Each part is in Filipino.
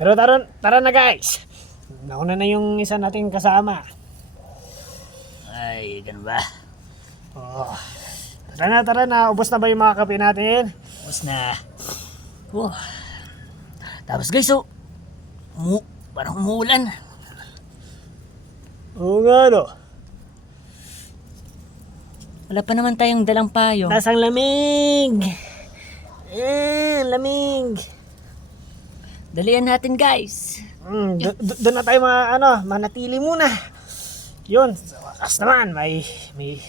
Pero tara na guys. Nauna na yung isa nating kasama. Ay, ganun ba? Oh. Tara na. Ubos na ba yung mga kape natin? Tapos na. Oh. Tapos guys, parang umuulan. Oo nga no. Wala pa naman tayong dalang payo. Nasang lamig. Lamig. Dalian natin guys. Doon na tayo manatili muna. Yun, sa wakas naman, may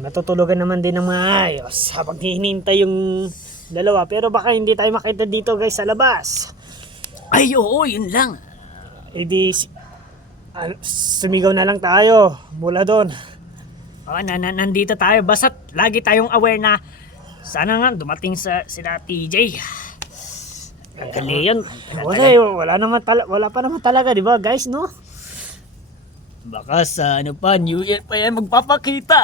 matutulugan naman din ng maayos habang hinihintay yung dalawa. Pero baka hindi tayo makita dito guys sa labas. Ay, oo, yun lang. E di, sumigaw na lang tayo mula doon. Nandito tayo. Basta lagi tayong aware na sana nga dumating sila TJ. Leon. Wala pa naman talaga, di ba guys, no? Baka sa New Year pa yan magpapakita.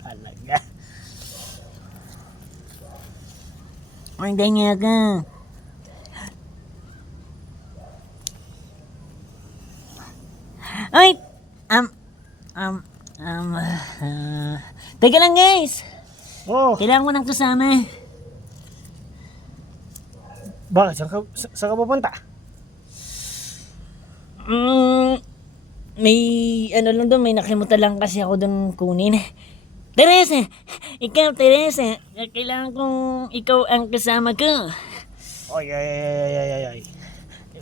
Talaga. Ay, ganyan ka. Ay, teka lang guys. Oh, Kailangan ko ng kasama. saan ka pupunta? May lang doon, may nakalimutan lang kasi ako doon kunin. Teresa! Ikaw, Teresa! Kailangan kong ikaw ang kasama ko. Oy.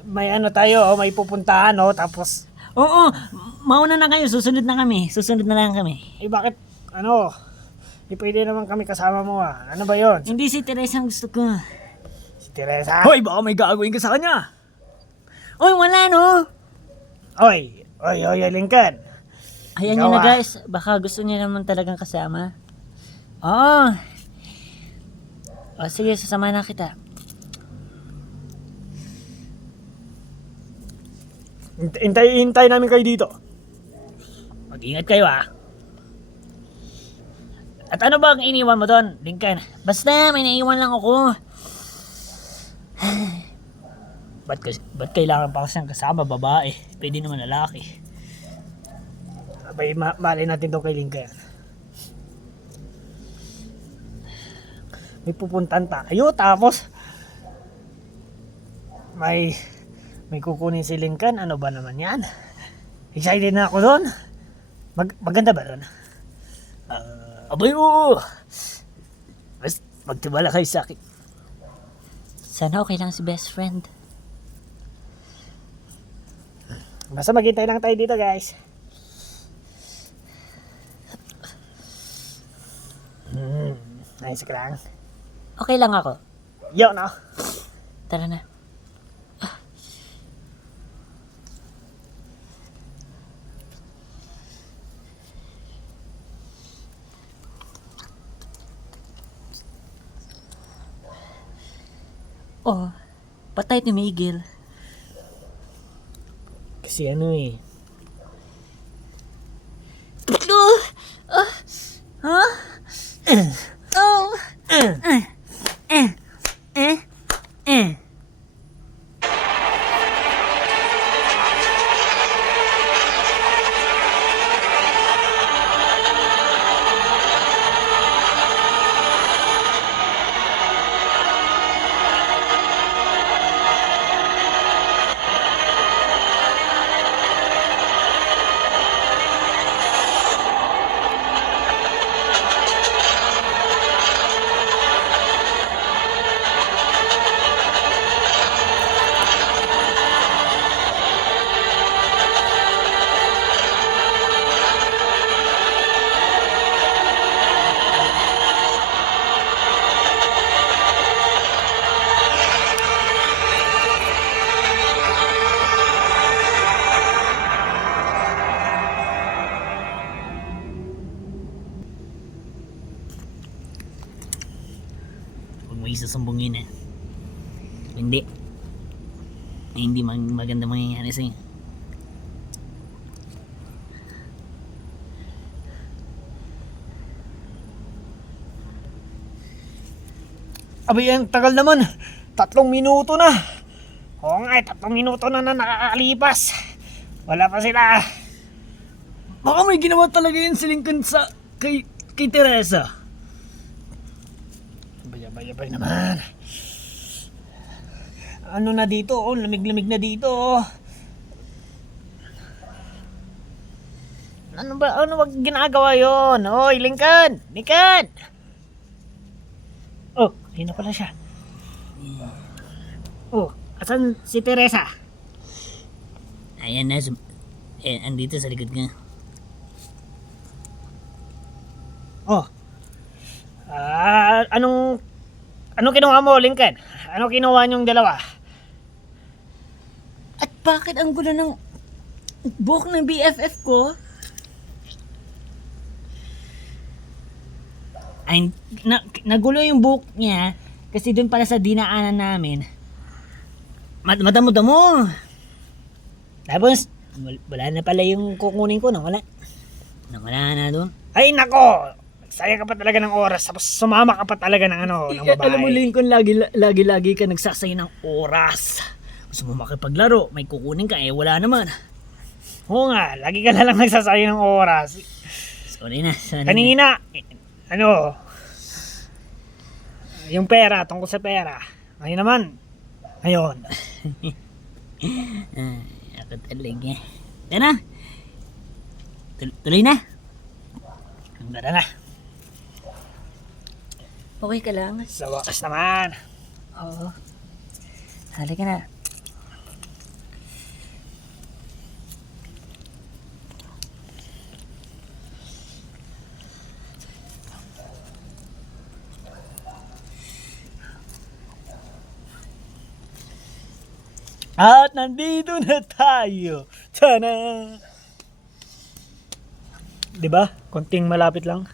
May tayo, may pupuntahan, tapos, Oo, mauna na kayo, susunod na kami. Susunod na lang kami. bakit, pwede naman kami kasama mo, Ano ba yon? Hindi si Teresa ang gusto ko. Si Teresa? Hoy, baka may gagawin ka sa kanya. Hoy, wala no. Oy, Lincoln. Ayan Ikaw, nyo na guys, baka gusto niya naman talagang kasama. Oo. Sige, sasama na kita. Hintay namin kayo dito. Mag-ingat kayo At ano ba ang iniwan mo doon, Lincoln? Basta, may naiwan lang ako. Ba't kailangan pa kasi ng kasama, babae? Pwede naman lalaki. Abay, mali natin doon kay Lincoln. May pupuntan tayo, tapos may kukunin si Lincoln. Ano ba naman yan? Excited na ako doon. Maganda ba doon? Abay, oo. Basta magtiwala kayo sa akin. Sana okay lang si best friend. Basta maghintay lang tayo dito, guys. Nice ka lang. Okay lang ako. Yo, no? Tara na. Oh, patay tumigil. Kasi Huh? Oh. Huwag mo isasumbungin Hindi. Hindi maganda mangyayari sa'yo. Abay, ang tagal naman. 3 minuto na. Oo nga, 3 minuto na nakakalipas. Wala pa sila. Baka may ginawa talaga yun si Lincoln sa kay Teresa. Bayabay naman. Ano na dito? Oh, lamig-lamig na dito. Oh. Ano ba ginagawa yon? Oy, Lincoln! Lincoln! Oh, ayun na pala siya. Oh, asan si Teresa? Ayan na, andito sa likod nga. Oh. Anong kinuha mo, Lincoln? Ano kinuha niyong dalawa? At bakit ang gulo ng buhok ng BFF ko? Ay, nagulo yung buhok niya kasi doon pala sa dinaanan namin. Madamo-damo. Tapos, wala na pala yung kukunin ko. Nawala na doon. Ay, nako! Nagsaya ka pa talaga ng oras tapos sumama ka pa talaga ng ng babae. Alam mo, Lincoln, lagi ka nagsasay ng oras. Gusto mo makipaglaro, may kukunin ka, wala naman. Oo nga, lagi ka na lang nagsasaya ng oras. Sorry na. Kanina, yung pera, tungkol sa pera. Ngayon naman, ngayon. Ako talaga. Tara. Tuloy na. Tara na. Okay ka lang? Sa wakas naman. Oo. Halika na. At nandito na tayo. Tada! Diba? Konting malapit lang.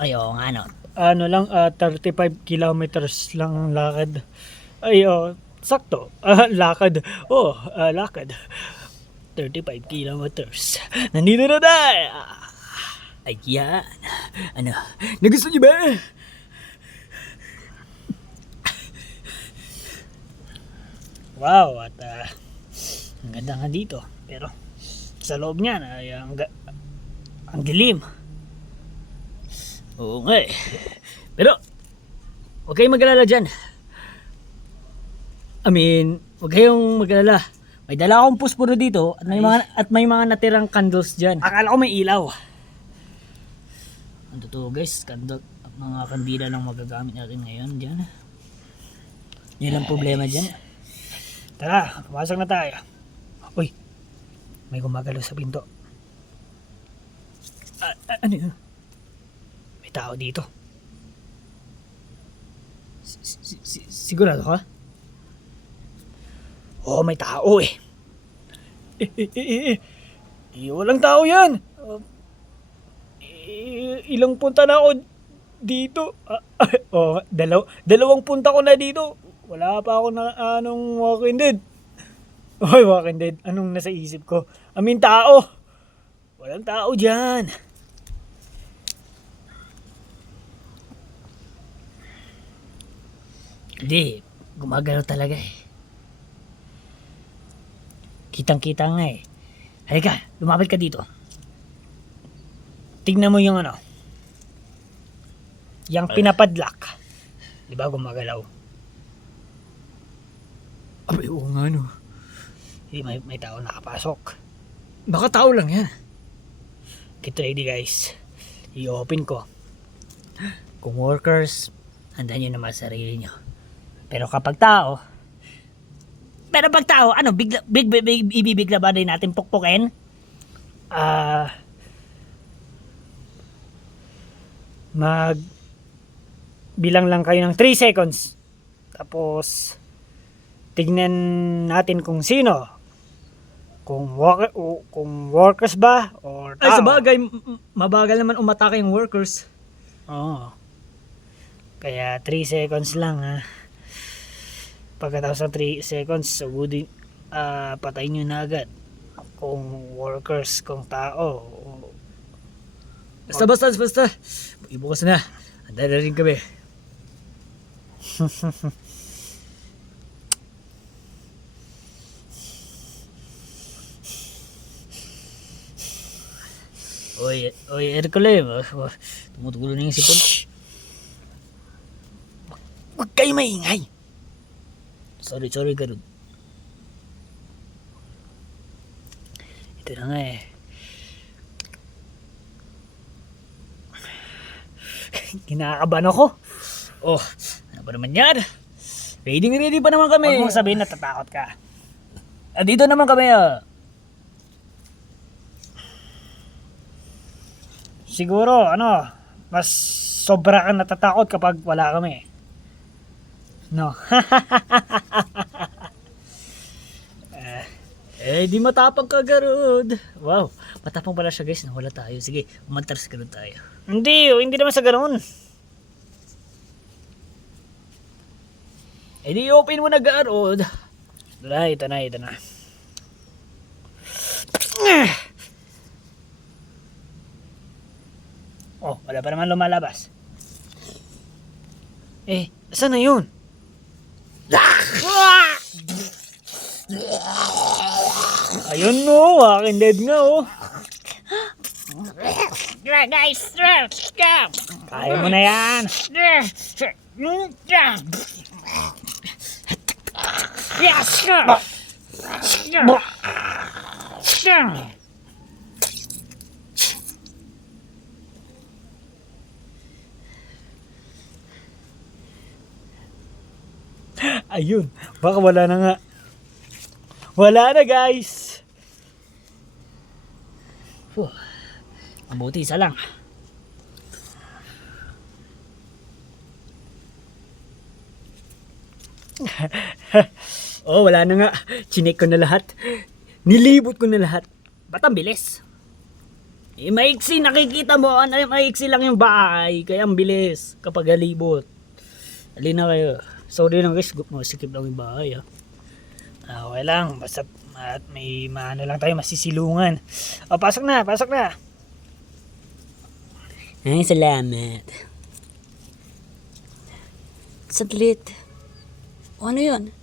Ay, oo nga, no. 35 kilometers lang ang lakad. Ay, sakto. Lakad. Lakad. 35 kilometers. Nandito na tayo. Ayan. Nagustuhan niyo ba? Wow, at ang ganda nga dito. Pero sa loob niyan ay ang dilim. Oo nga eh. Pero, huwag kayong mag-alala dyan. Huwag kayong mag-alala. May dala akong puspuro dito at may mga natirang candles dyan. Akala ko may ilaw. Ang totoo guys, mga kandila lang magagamit natin ngayon dyan. Yan ang problema dyan. Tara, pumasok na tayo. Uy, may gumagalaw sa pinto. Ano yun? May tao dito. Sigurado ka? Oo, may tao eh. Walang tao yan. Ilang punta na ako dito. Dalawang punta ko na dito. Wala pa ako na Walking Dead. Oy, Walking Dead. Anong nasa isip ko? Tao. Walang tao dyan. Hindi, gumagalaw talaga eh. Kitang-kita nga eh. Halika, lumapit ka dito. Tignan mo yung yung pinapadlock. Di ba gumagalaw? Abay, oo nga no. May tao nakapasok. Baka tao lang yan. Get ready guys. I-open ko. Kung workers, Handa nyo naman sarili nyo. pero kapag tao, Pero pag tao, ibibigla ba rin natin pukpukin? bilang lang kayo ng 3 seconds. Tapos tignan natin kung sino. Kung workers ba or tao. Ay, sa bagay, mabagal naman umatake yung workers. Oo. Kaya 3 seconds lang ha. Pagkatapos ng 3 seconds, sugudin, patayin nyo na agad. Kung workers, kung tao. Basta. Ibukas na. Handa na rin kami. Oy, Hercules. Tumutulo na yung sipon. Huwag kayo maingay. Sorry, Garud. Ito na nga eh. Kinakabahan ako. Oh, ano ba naman yan? Ready pa naman kami. Huwag mong sabihin natatakot ka. Dito naman kami Siguro, mas sobra kang natatakot kapag wala kami. No? di matapang ka, Garud. Wow, matapang pala siya guys, nawala tayo. Sige, umantras Garud tayo. Hindi naman sa ganoon. Di open mo na, Garud. Ito na. Oh, wala pa naman lumalabas. Saan na yun? Ayun no, akin dead nga oh. Guys, Kaya mo na yan. Yes! Ayun, baka wala na nga. Wala na guys. Mabuti, isa lang. Wala na nga. Chinek ko na lahat. Nilibot ko na lahat. Ba't ang bilis? Maiksi, nakikita mo, maiksi lang yung bahay, kaya ang bilis kapag halibot. Halina kayo. Sorry lang guys, masikip lang yung bahay okay lang, basta may maano lang tayo, masisilungan. Pasok na. Ay, salamat. Saglit. Ano yun?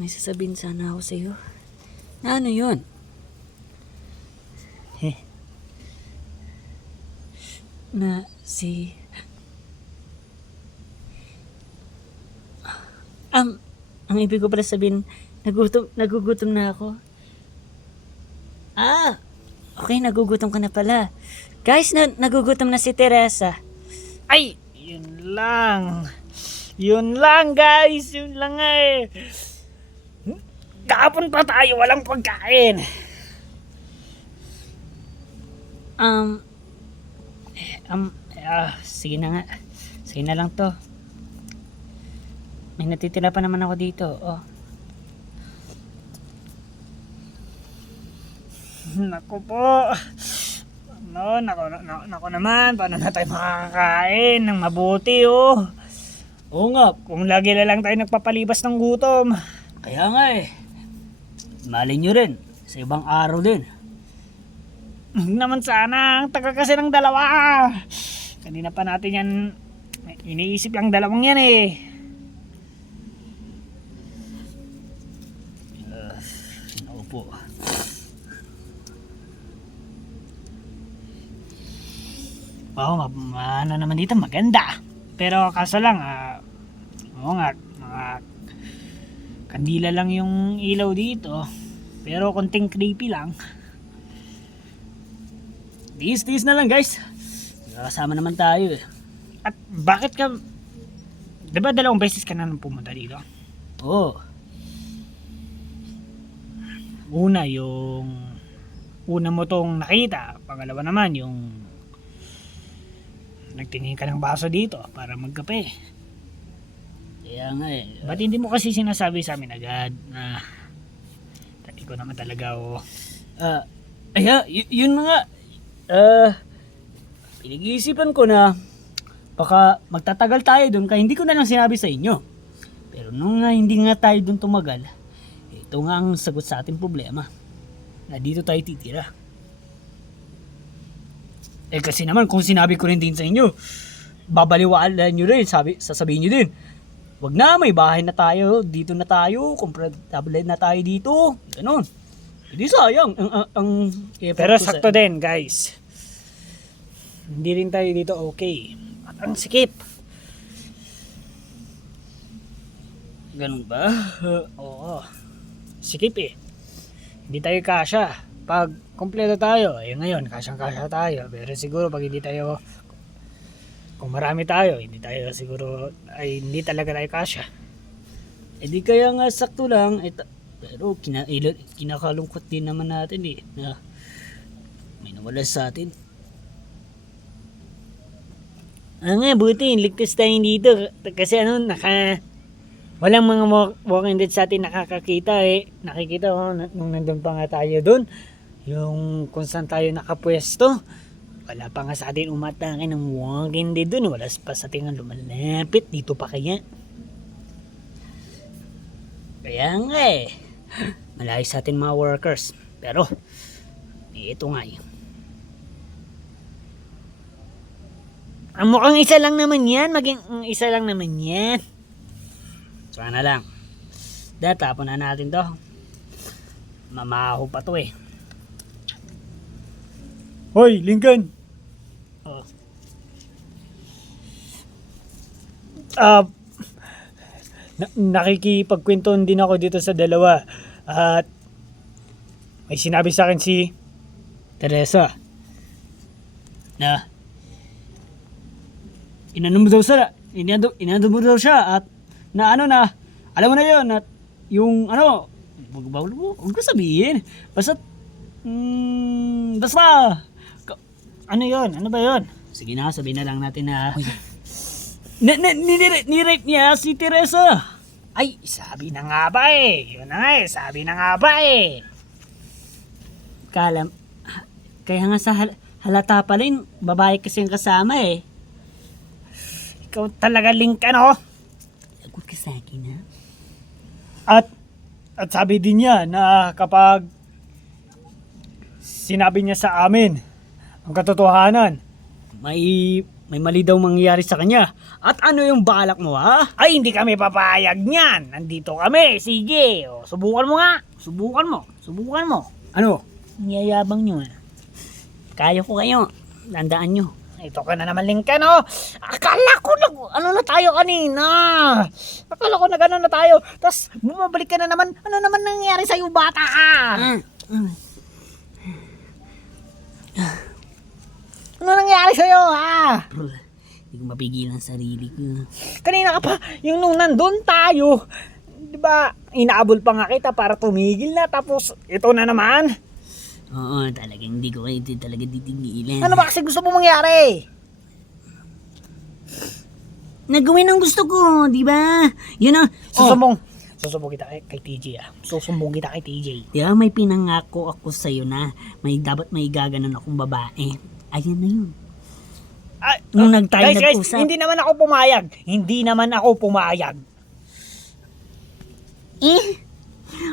May sasabihin sana ako sa'yo. Ano yun? Na si... ang ibig ko pala sabihin, nagugutom na ako. Okay, nagugutom ka na pala. Guys, nagugutom na si Teresa. Ay, yun lang. Yun lang guys, yun lang Kahapon pa tayo, walang pagkain. Sige na nga. Sige na lang to. May natitira pa naman ako dito. Naku po. Naku naman, paano na tayo makakain ng mabuti Oo nga, kung lagi na lang tayo nagpapalibas ng gutom. kaya nga Malay nyo rin, sa ibang araw din. Naman sana, ang taga kasi ng dalawa. Kanina pa natin yan, iniisip lang dalawang yan Naupo. Ano naman dito, maganda. Pero kaso lang, mga kandila lang yung ilaw dito. Pero konting creepy lang. Tiis na lang guys. Kasama naman tayo At bakit ka, diba 2 beses ka na nang pumunta dito? Oo. Una mo tong nakita. Pangalawa naman yung nagtingin ka ng baso dito para magkape. Kaya nga Ba't hindi mo kasi sinasabi sa amin agad na tati ko naman talaga yun na nga. Pinag-iisipan ko na baka magtatagal tayo doon kaya hindi ko na lang sinabi sa inyo. Pero nung hindi nga tayo doon tumagal, ito nga ang sagot sa ating problema. Na dito tayo titira. Kasi naman kung sinabi ko rin din sa inyo, babaliwaan nyo rin, sasabihin nyo din. Wag na, may bahay na tayo, dito na tayo, komportable na tayo dito. Ganun. Hindi sayang. pero sakto din guys. hindi rin tayo dito okay. At ang sikip. Ganun ba? Oo. Sikip eh. Hindi tayo kasya. Pag kompleto tayo, eh ngayon, kasyang-kasya tayo. Pero siguro pag hindi tayo, kung marami tayo, hindi tayo siguro, ay hindi talaga tayo kasya. Eh di kaya nga sakto lang. Pero kinakalungkot din naman natin eh. Na may nawala sa atin. Nga, buti, ligtas tayo dito. Kasi walang mga walking dead sa atin nakakakita eh. Nakikita ko, nung nandun pa nga tayo dun, yung kung saan tayo nakapwesto, wala pa nga sa atin umatake ng walking dead dun. Wala pa sa atin nga lumalapit. Dito pa kaya. Kaya nga eh. Malayo sa atin mga workers. Pero, ito nga eh. Ang mukhang isa lang naman yan. Maging isa lang naman yan. Sana lang. Tapon na natin to. Mamaho pa to eh. Hoy, Lincoln! Oh. Nakikipagkwentuhan din ako dito sa dalawa. At may sinabi sa akin si Teresa Na inano mo daw siya at na alam mo na yun at yung wag ko sabihin basta ano yon? Ano ba yon? sige na sabihin na lang natin na ni-rape niya si Teresa. Ay, sabi na nga ba eh. Yun na nga eh. Sabi na nga ba eh. Kaya nga sa halata pa rin babae kasi yung kasama eh. Ikaw talaga, Lincoln, oh. Lagot ka sa akin ha. At sabi din niya na kapag sinabi niya sa amin ang katotohanan, May mali daw mangyayari sa kanya. At ano yung balak mo ha? ay hindi kami papayag niyan. Nandito kami. Sige. O, subukan mo nga. Subukan mo. Ano? Niyayabang niyo ah. Kaya ko kayo. Landaan nyo. Ito ka na naman, Lincoln, oh. Akala ko na tayo kanina. Akala ko na tayo. Tapos bumabalik ka na naman. Ano naman nangyari sa'yo, bata ka? Ano nangyari sa'yo, ha? Bro, hindi ko mapigilan ang sarili ko. Kanina ka pa, yung nung nandun tayo, di ba, inaabol pa nga kita para tumigil na, tapos ito na naman. Oo, talagang hindi ko kayo talaga titingilan. Ano ba kasi gusto mo mangyari? Nagawin ang gusto ko, di ba? Yun ang... Susumbong kita kay TJ, ah. Susumbong kita kay TJ. Di ba may pinangako ako sa'yo na dapat may gaganon akong babae. Ayan na yun. Nung Guys, nag-usap. hindi naman ako pumayag.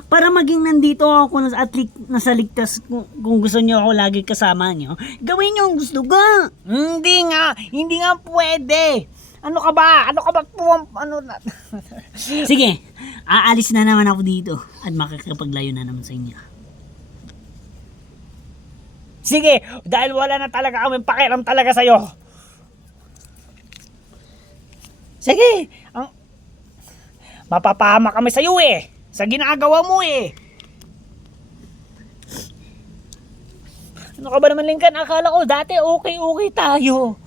Para maging nandito ako at nasa ligtas kung gusto niyo ako lagi kasama niyo, gawin niyo ang gusto ko. Hindi nga pwede. Ano ka ba? Sige, aalis na naman ako dito at makakapaglayo na naman sa inyo. Sige, dahil wala na talaga kami pakialam talaga sa'yo. Sige, mapapahama kami sa'yo eh. Sa ginagawa mo eh. Ano ka ba naman, Lincoln? Akala ko dati okay tayo.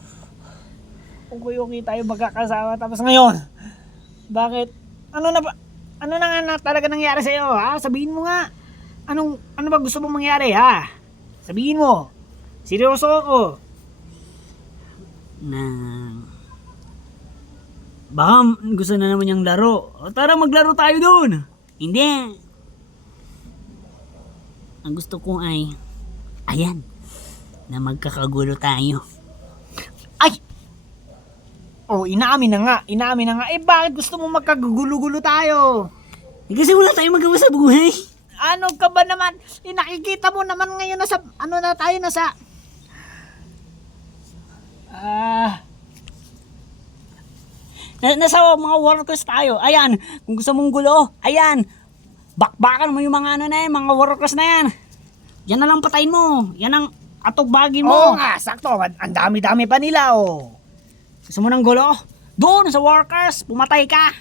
Okay tayo magkakasama. Tapos ngayon, bakit? Ano na nga talaga nangyari sa'yo, ha? Sabihin mo nga. Ano ba gusto mong mangyari, ha? Sabihin mo. Seryoso ako. Na baka gusto na naman niyang laro. O, tara maglaro tayo doon. Hindi. Ang gusto ko ay ayan, na magkakagulo tayo. Ay! Oh, inaamin na nga. Eh, bakit gusto mo magkagugulo-gulo tayo? Kasi wala tayong magawa sa buhay. Ano ka ba naman? Nakikita mo naman ngayon nasa, nasa mga workers tayo. Ayan, kung gusto mong gulo, ayan. Bakbakan mo yung mga mga workers na yan. Yan na lang patayin mo. Yan ang atubagin mo. Oo nga, sakto. Ang dami-dami pa nila, oh. Gusto mo ng gulo? Doon sa workers, pumatay ka.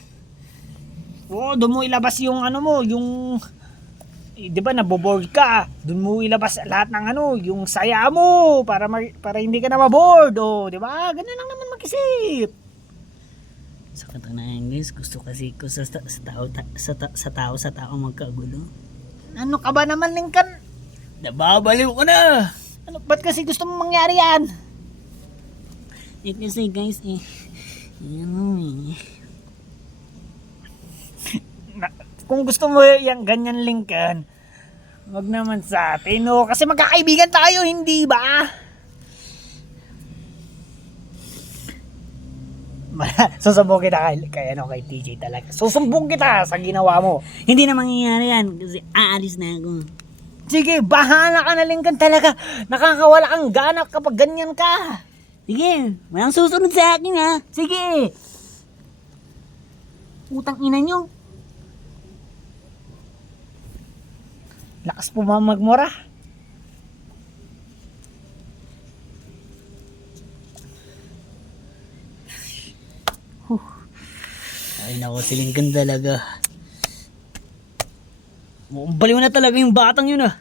Oo, doon mo ilabas yung ano mo, yung... di ba naboboard ka? Doon mo ilabas lahat ng ano, yung saya mo para hindi ka na maboard. Oh, di ba? Ganun lang naman mag-isip. Sakit ang nangis. Gusto kasi ko sa tao magkagulo. Ano ka ba naman, Lincoln? Nababaliw ko na. Ano, ba't kasi gusto mong mangyari yan? Kasi guys, Kung gusto mo yung ganyan, Lincoln, wag naman sa atin, oh. Kasi magkakaibigan tayo, hindi ba? Susumbong kita kay TJ talaga. Susumbong kita sa ginawa mo. hindi na mangyayari yan kasi aalis na ako. Sige, bahala ka na, Lincoln, talaga. Nakakawala kang gana kapag ganyan ka. Sige, walang susunod sa akin ha. Sige. Utang ina nyo. Lakas po magmura. Ay nako, si Lincoln talaga. Mukhang baliw na talaga yung batang yun ah.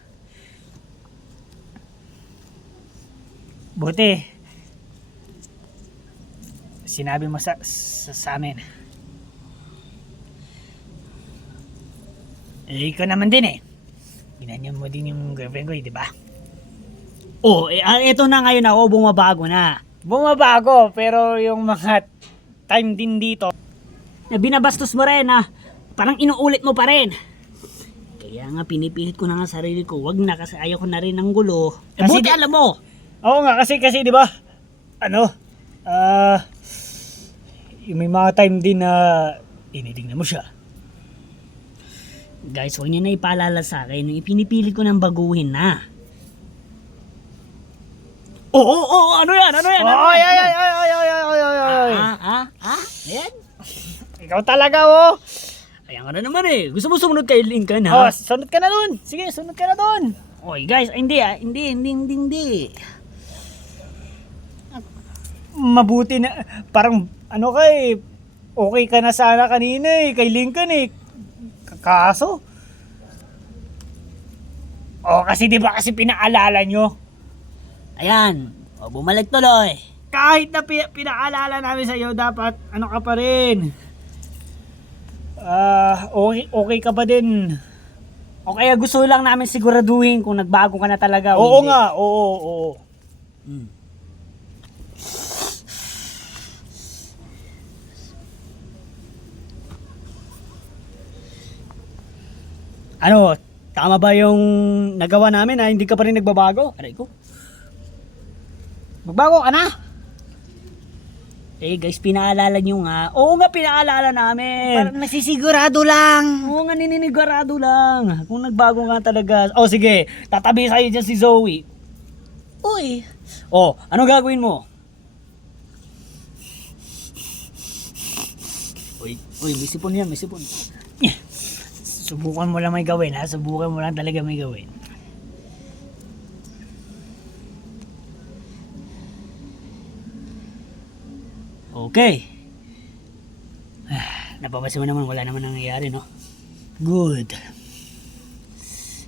Buti. Sinabi mo sa amin. Eh, ikaw naman din eh. Ginanyan mo din yung girlfriend ko eh, di ba? Oh, eto na ngayon ako, bumabago na. Bumabago, pero yung mga time din dito. Na binabastos mo rin ah. Parang inuulit mo pa rin. Kaya nga pinipilit ko na nga sarili ko, wag na kasi ayaw ko na rin ng gulo. Kasi Buti alam mo. Oo nga, kasi di ba? Ano? Yung may mga time din na tinitingnan mo siya. Guys, huwag niyo na ipaalala sa akin. Ipinipilit ko ng baguhin na. Oo, ano yan? Ay. Ayan. Ikaw talaga, oh. Ayan ka na naman eh. Gusto mo sumunod kay Lincoln Oh, ha? sunod ka na dun. Sige, sunod ka na dun. Oy guys, hindi. Mabuti na, parang ano ka eh, okay ka na sana kanina eh, kay Lincoln eh. Kaso? Oh, kasi di ba kasi pinaalala nyo? Ayan, bumalik tuloy. Kahit na pinaalala namin sa'yo, dapat ano ka pa rin. Okay ka pa din. O kaya gusto lang namin siguraduhin kung nagbago ka na talaga o Oo hindi. nga, oo. Hmm. Ano, tama ba yung nagawa namin na hindi ka pa rin nagbabago? Aray ko. Magbago ka na? Eh guys, pinaalala nyo nga. Oo nga, pinaalala namin. Parang nasisigurado lang. Oo nga, nininigarado lang. Kung nagbago nga talaga. Oh sige, tatabi sa'yo dyan si Zoe. Uy. Oh, ano gagawin mo? Uy, may sipon yan, may sipon. Subukan mo lang may gawin, ha? Subukan mo lang talaga may gawin. Okay. Napapansin mo naman, wala naman nangyayari, no? Good.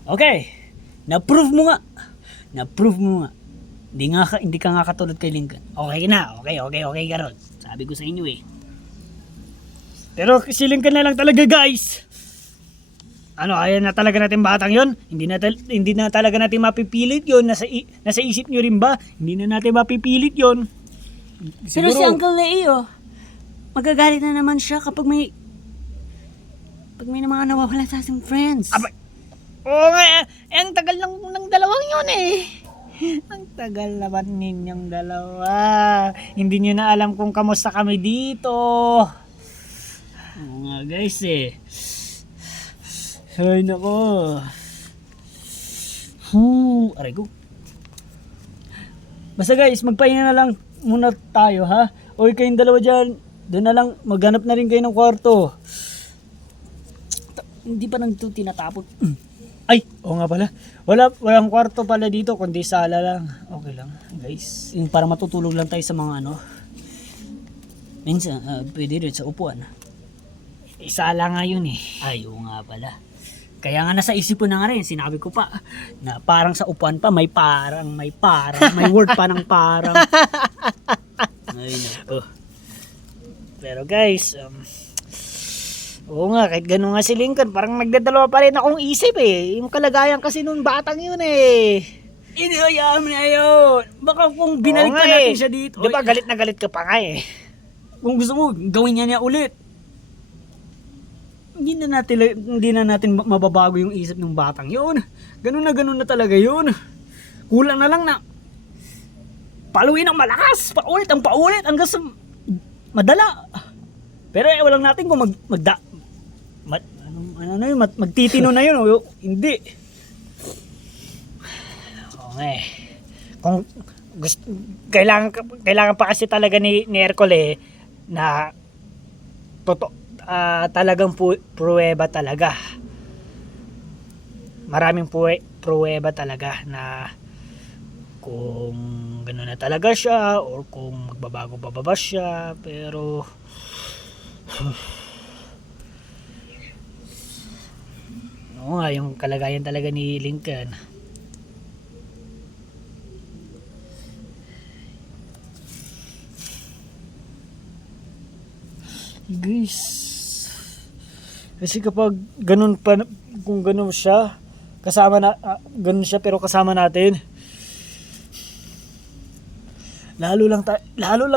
Okay. Na-prove mo nga. Hindi ka nga katulad kay Lincoln. Okay na, okay, Garot. Sabi ko sa inyo eh. Pero si Lincoln na lang talaga, guys. Ano, ayaw na talaga natin batang yon? Hindi na talaga natin mapipilit yon. Nasa isip nyo rin ba? Hindi na natin mapipilit yon. Pero si Uncle Leo, magagalit na naman siya kapag may mga nawawala sa ating friends. Abay, oo nga, ang tagal ng dalawang yun eh. Ang tagal naman ninyong dalawa. Hindi nyo na alam kung kamusta kami dito. Oo nga guys eh. Ay nako. Aray ko. Basta guys, magpahinga na lang muna tayo ha. O kayong dalawa dyan, doon na lang, maghanap na rin kayo ng kwarto. Hindi pa nang ito tinatapon. Ay, Oo nga pala. Walang kwarto pala dito, kundi sala lang. Okay lang, guys. yung para matutulog lang tayo sa mga ano. Minsan, pwede rin sa upuan. Sala nga yun eh. Ay, oo nga pala. Kaya nga nasa isip ko na nga rin, sinabi ko pa, na parang sa upuan pa, may word pa ng parang. Ay, nako. Pero guys, oo nga, kahit gano'n nga si Lincoln, parang nagdadalawa pa rin akong isip eh. Yung kalagayan kasi nung batang yun eh. Hindi, hayaan mo na yun. Baka kung binalik Oo nga pa natin eh. siya dito. Di ba galit na galit ka pa nga eh. Kung gusto mo, gawin niya ulit. Hindi na natin mababago yung isip ng batang yun. Ganun na talaga yun. Kulang na lang na paluin ng malakas, paulit hanggang sa madala. Pero walang natin kung magtitino na yun o hindi. Oo nga eh. Kung gusto, kailangan pa kasi talaga ni Ercole na talagang pruweba talaga. Maraming pruweba talaga na kung gano'n na talaga siya or kung magbabago pa ba siya, pero oo nga, yung kalagayan talaga ni Lincoln. Guys, kasi kapag ganun pa, kung ganun siya, ganun siya pero kasama natin, lalo lang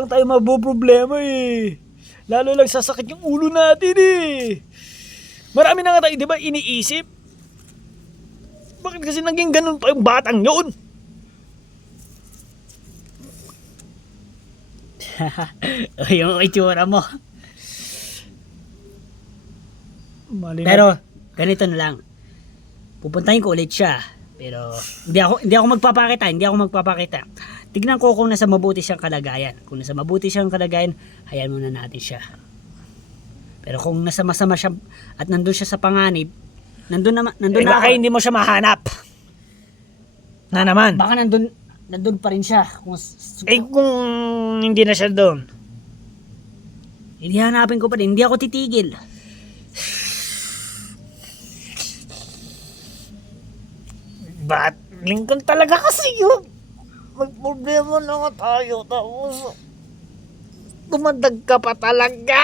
tayo maboproblema eh. Lalo lang sasakit yung ulo natin eh. Marami na nga tayo, di ba, iniisip? Bakit kasi naging ganun pa yung batang yun? Yung itsura mo. Mali Pero ganito na lang. Pupuntahin ko ulit siya. Pero hindi ako magpapakita. Tignan ko kung nasa mabuti siyang kalagayan. Kung nasa mabuti siyang kalagayan, hayaan muna natin siya. Pero kung nasa masama siya at nandun siya sa panganib, nandun na baka ako. hindi mo siya mahanap. Na naman. Baka nandun pa rin siya. Kung Hindi na siya doon. hindi hanapin ko pa rin, hindi ako titigil. But Lincoln talaga kasi yun. Magproblema na nga tayo, tapos tumandag ka pa talaga.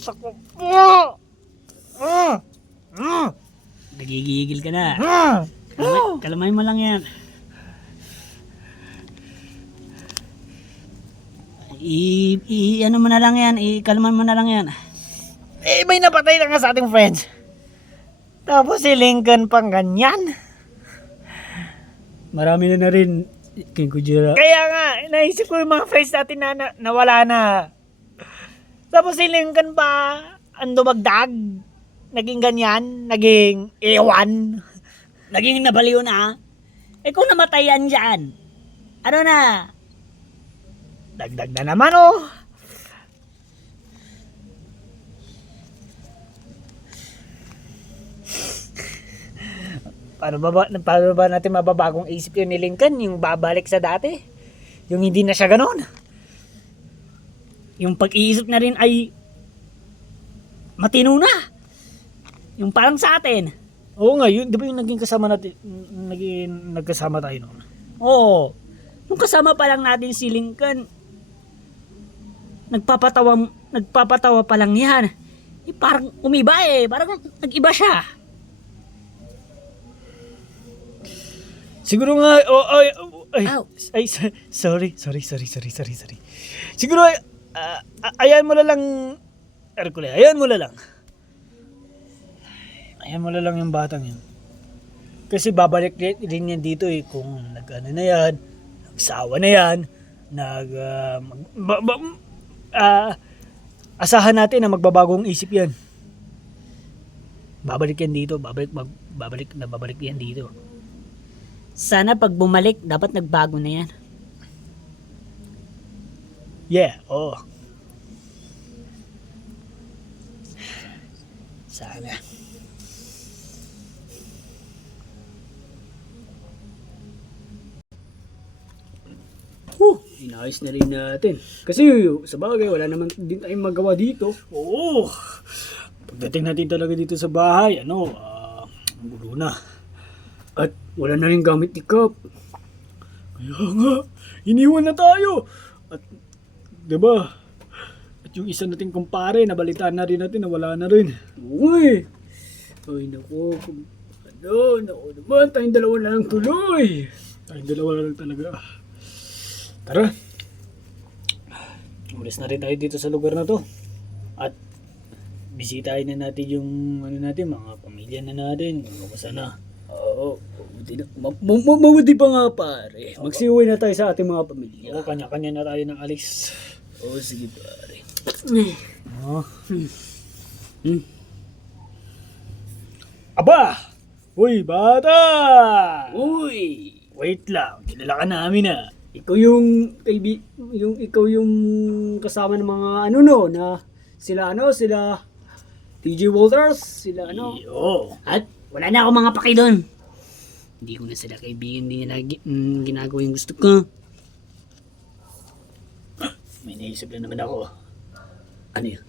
Sakop mo. Nagigigil ka na. Kalamay mo lang yan. Ano mo na lang yan, ikalman mo na lang yan. Eh, may napatay na nga sa ating friends. Tapos si Lincoln pang ganyan. Marami na rin, King Kujira. Kaya nga, naisip ko yung mga friends natin na nawala na. Tapos si Lincoln pa, ang dumagdag. Naging ganyan, naging ewan. Naging nabaliw na. Eh kung namatay yan dyan, ano na? Dagdag na naman oh. Paano ba natin mababagong isip yun ni Lincoln? Yung babalik sa dati? Yung hindi na siya ganon? Yung pag-iisip na rin ay matino na. Yung parang sa atin. Oo nga, yun, di ba yung naging kasama natin, nagkasama tayo noon? Oo. Nung kasama pa lang natin si Lincoln, nagpapatawa pa lang yan. Eh, parang umiba eh. Parang nag-iba siya. Siguro nga, Ow. sorry. Siguro, ayan mo na lang, Hercule, ayan mo na lang. Ayan mo na lang yung batang yun. Kasi babalik rin yan dito eh, kung nag-ano na yan, nagsawa na yan, asahan natin na magbabagong isip yan. Babalik yan dito, babalik yan dito. Sana pag bumalik, dapat nagbago na yan. Yeah, oo. Sana. Inayos na rin natin. Kasi sa bagay, wala naman din tayong magawa dito. Oo. Pagdating natin talaga dito sa bahay, ang gulo na. At wala na rin gamit ni Kap. Kaya nga, iniwan na tayo. At, diba? At yung isa nating kumpare, nabalitaan na rin natin na wala na rin. Uy! Ay naku, naku naman, tayong dalawa na lang tuloy. Tayong dalawa na lang talaga. Tara. Umalis na rin tayo dito sa lugar na to. At bisitahin na natin yung mga pamilya na natin. Kamusta na? Oo, mabuti pa nga pare. Magsiuwi na tayo sa ating mga pamilya. Oo, kanya-kanya na tayo ng alis. Oo, sige pare. Oh. Aba! Uy, bata! Uy! Wait lang, kilala ka namin ah. Ikaw ikaw yung kasama ng mga sila TJ Walters, sila Oo. At wala na akong mga paki doon. Hindi ko na sila kaibigan, hindi nila ginagawa yung gusto ko. May naisip lang naman ako. Ano yun?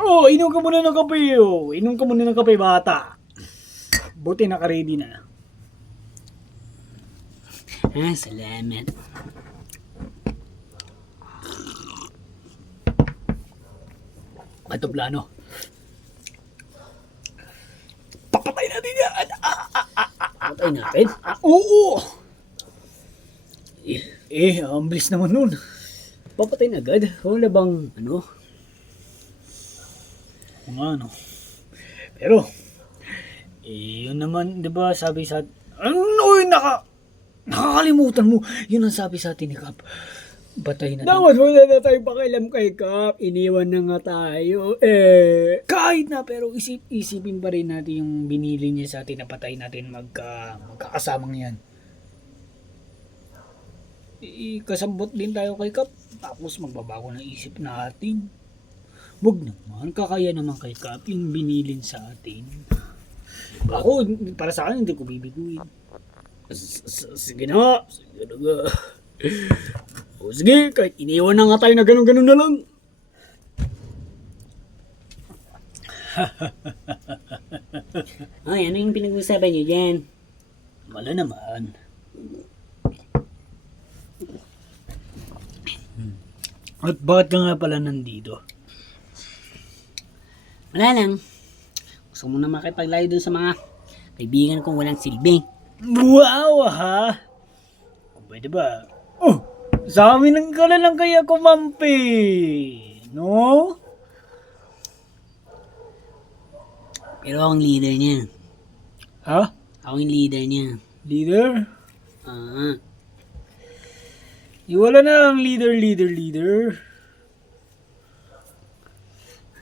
Oh, inom ka muna ng kape oh. Inom ka muna ng kape, bata. Buti naka-ready na. Salamat. Ito plano. Papatay natin yan. Patay natin? Oo. Ang bilis naman nun. Papatay na agad? Wala bang Kung ano. Pero, yun naman, di ba, sabi sa... Nakakalimutan mo. Yun ang sabi sa atin ni Kap. Batay na. Dapat wala na tayong pakialam kay Kap. Iniwan na nga tayo. Kahit na, pero isipin pa rin natin yung binili niya sa atin na patay natin magkakasamang yan. Kasambot din tayo kay Kap. Tapos magbabago ng isip natin. Wag naman, kakaya naman kay Kap yung binilin sa atin. Ako, para sa akin, hindi ko bibiguin. Sige na. Sige na nga. O sige, kahit iniwan na nga tayo na ganun-ganun na lang. Ay, ano yung pinag-usapan niyo dyan? Wala naman. At bakit ka nga pala nandito? Wala lang. Gusto mo na makipaglayo dun sa mga kaibigan kong walang silbi. Wow ha? Pwede ba? Oh! Sa amin ang ka na lang kaya kumampi. No? Pero akong leader niya. Ha? Ako yung leader niya. Leader? Wala na ang leader.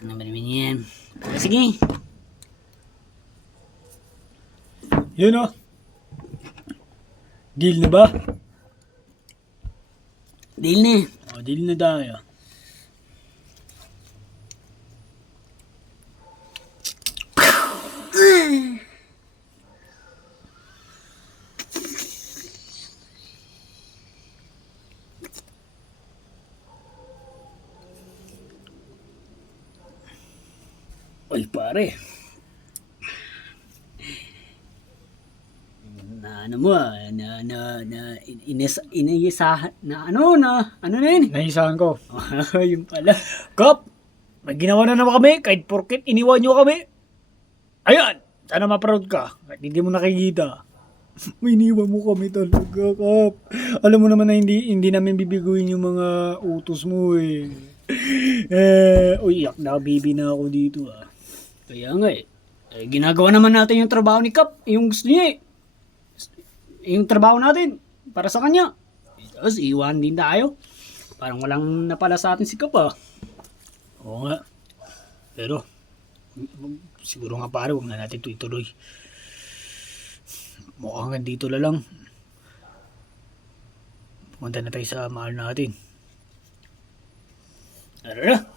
Ano ba naman yan? Pero sige. Yun o. Deal na ba? Deal na. Deal na tayo. Oy pare. Inisahan na yun? Naisahan ko. Yung pala. Kap! May ginawa na naman kami kahit porket iniwan nyo kami. Ayan! Sana ma-proud ka. Kahit hindi mo nakikita. May iniwan mo kami talaga, Kap. Alam mo naman na hindi namin bibiguin yung mga utos mo eh. Uy, yak na bibi na ako dito ah. Kaya nga ginagawa naman natin yung trabaho ni Kap. Yung gusto niya yung trabaho natin para sa kanya. Tapos iwan din tayo. Parang walang napala sa atin si Kap ah. Oo nga. Pero, siguro nga pare, huwag na natin ito ituloy. Mukhang dito na lang. Pumunta na tayo sa mahal natin. Ano na?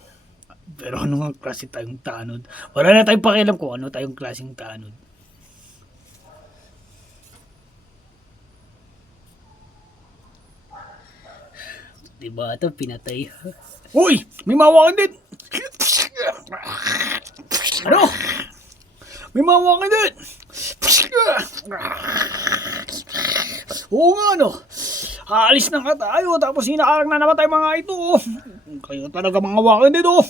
Pero ano nga klase tayong tanod? Wala na tayong pakialam kung ano tayong klaseng tanod. Di ba ito pinatay? Uy! May mawakan din! Ano? May mawakan din! Oo nga no. Aalis na nga tayo tapos hinakarang na naman tayo mga ito. Kayo talaga mga wakan din oh.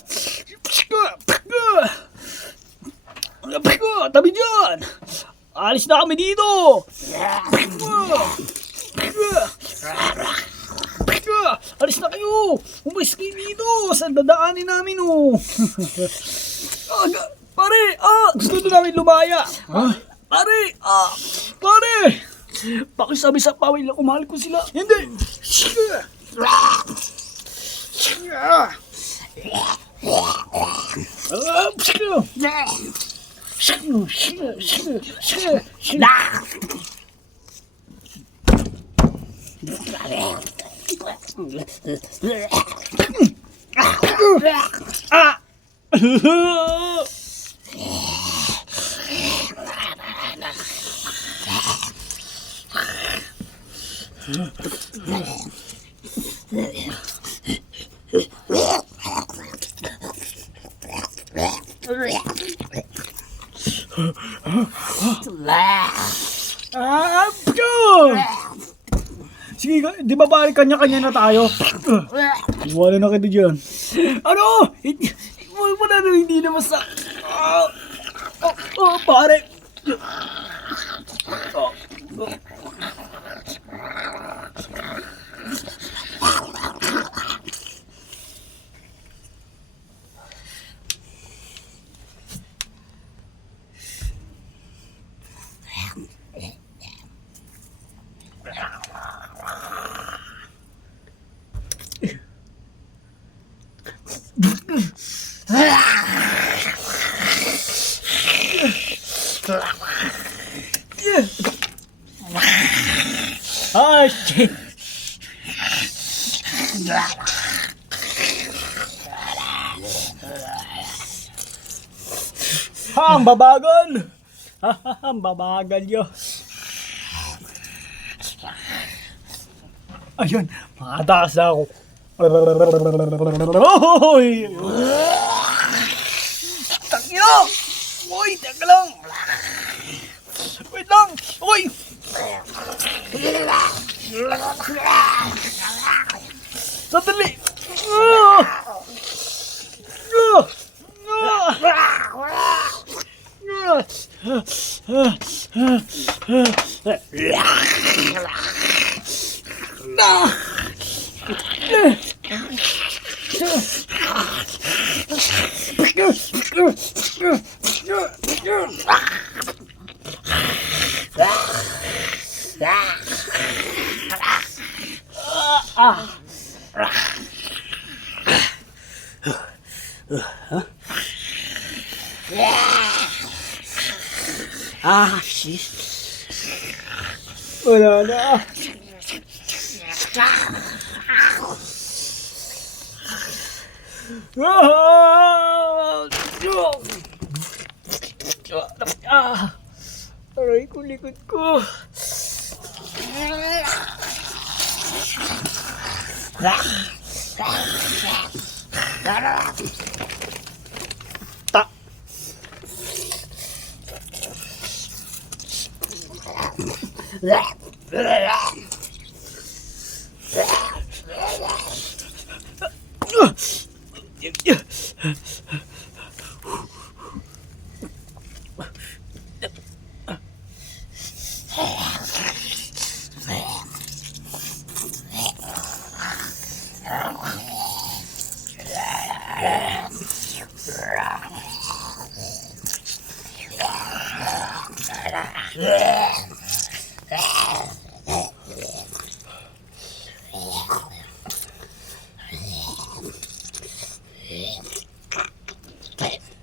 Tabi dyan! Aalis na kami dito! Alis na kayo! Umalis kayo dito! Saan dadaanin namin oh! Pare! Gusto na namin lumaya! Pare! Pare! Pakisabi sa pawil na kumahal ko sila! Hindi! Sige, di ba balik kanya-kanya na tayo? Wala na kita dyan. Ano? Wala na hindi naman sa... pare. Oh, shit! Ang babagal! Ang babagal yun. Ayun, makatakas na ako. Oy! Tangyo! Uy, teka lang! Wait lang! Uy! Sandali! Shit! Wala na. Aray ko, likod ko. Ta.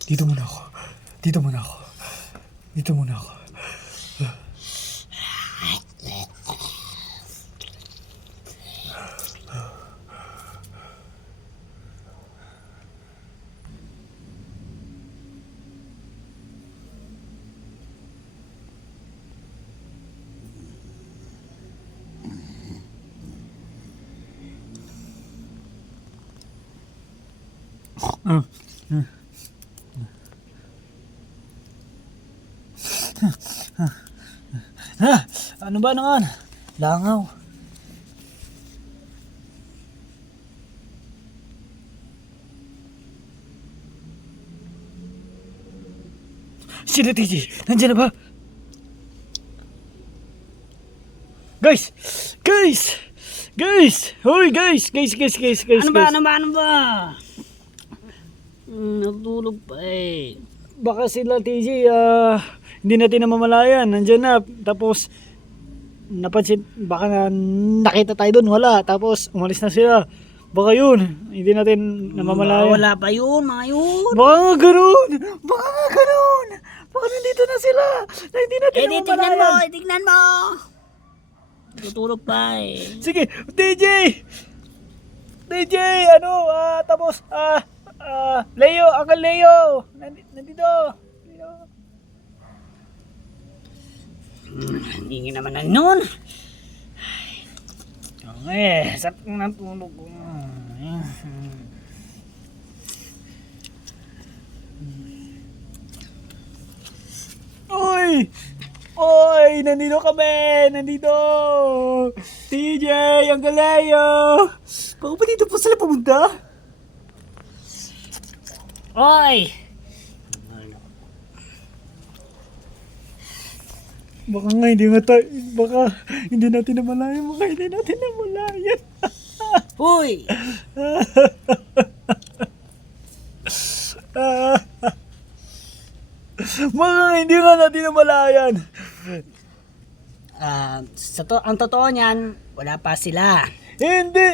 Dito muna ako. Dito muna ako. Dito muna ako. Ah. Ano ba naman? Langaw. Sino TJ? Nandiyan na ba? Guys! Guys! Guys! Hoy guys! Guys! Ano ba, guys. ano ba? Natulog pa eh. Baka sila TJ, hindi natin namamalayan. Nandiyan na. Tapos, napansin, baka nakita tayo doon. Wala. Tapos, umalis na sila. Baka yun. Hindi natin namamalayan. Wala pa yun, mga yun. Baka nga ganun! Baka nga ganun! Baka nandito na sila! Na hindi natin namamalayan. Tignan mo. Tutulog pa eh. Sige, DJ! DJ, tapos, Leo, Uncle Leo! Nandito! Hindi naman na nun. Okay, sarap ng natulog ko. Uy! Uy! Nandito kami! Nandito! TJ! Uncle Leo! Baka ba dito po sila pumunta? Oy! Baka nga hindi nga tayo, baka hindi natin namalayan, baka hindi natin namalayan. Uy! Baka hindi nga natin namalayan. Ang totoo niyan, wala pa sila. Hindi.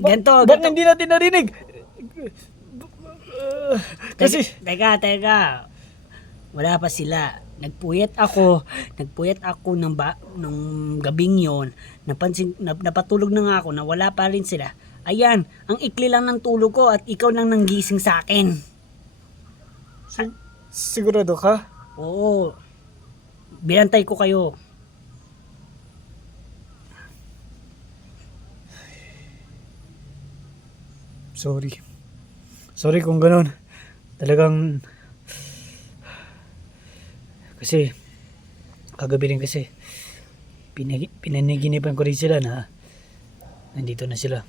Ganto, Bakit hindi natin narinig? Kasi, Teka. Wala pa sila. Nagpuyat ako nung gabing yon. Napatulog na nga ako na wala pa rin sila. Ayan, ang ikli lang ng tulog ko at ikaw lang nanggising sa akin. sigurado ka? Oo. Binantay ko kayo. Sorry kung ganun. Talagang, kasi, kagabi rin kasi, pinaniginipan ko rin sila na nandito na sila.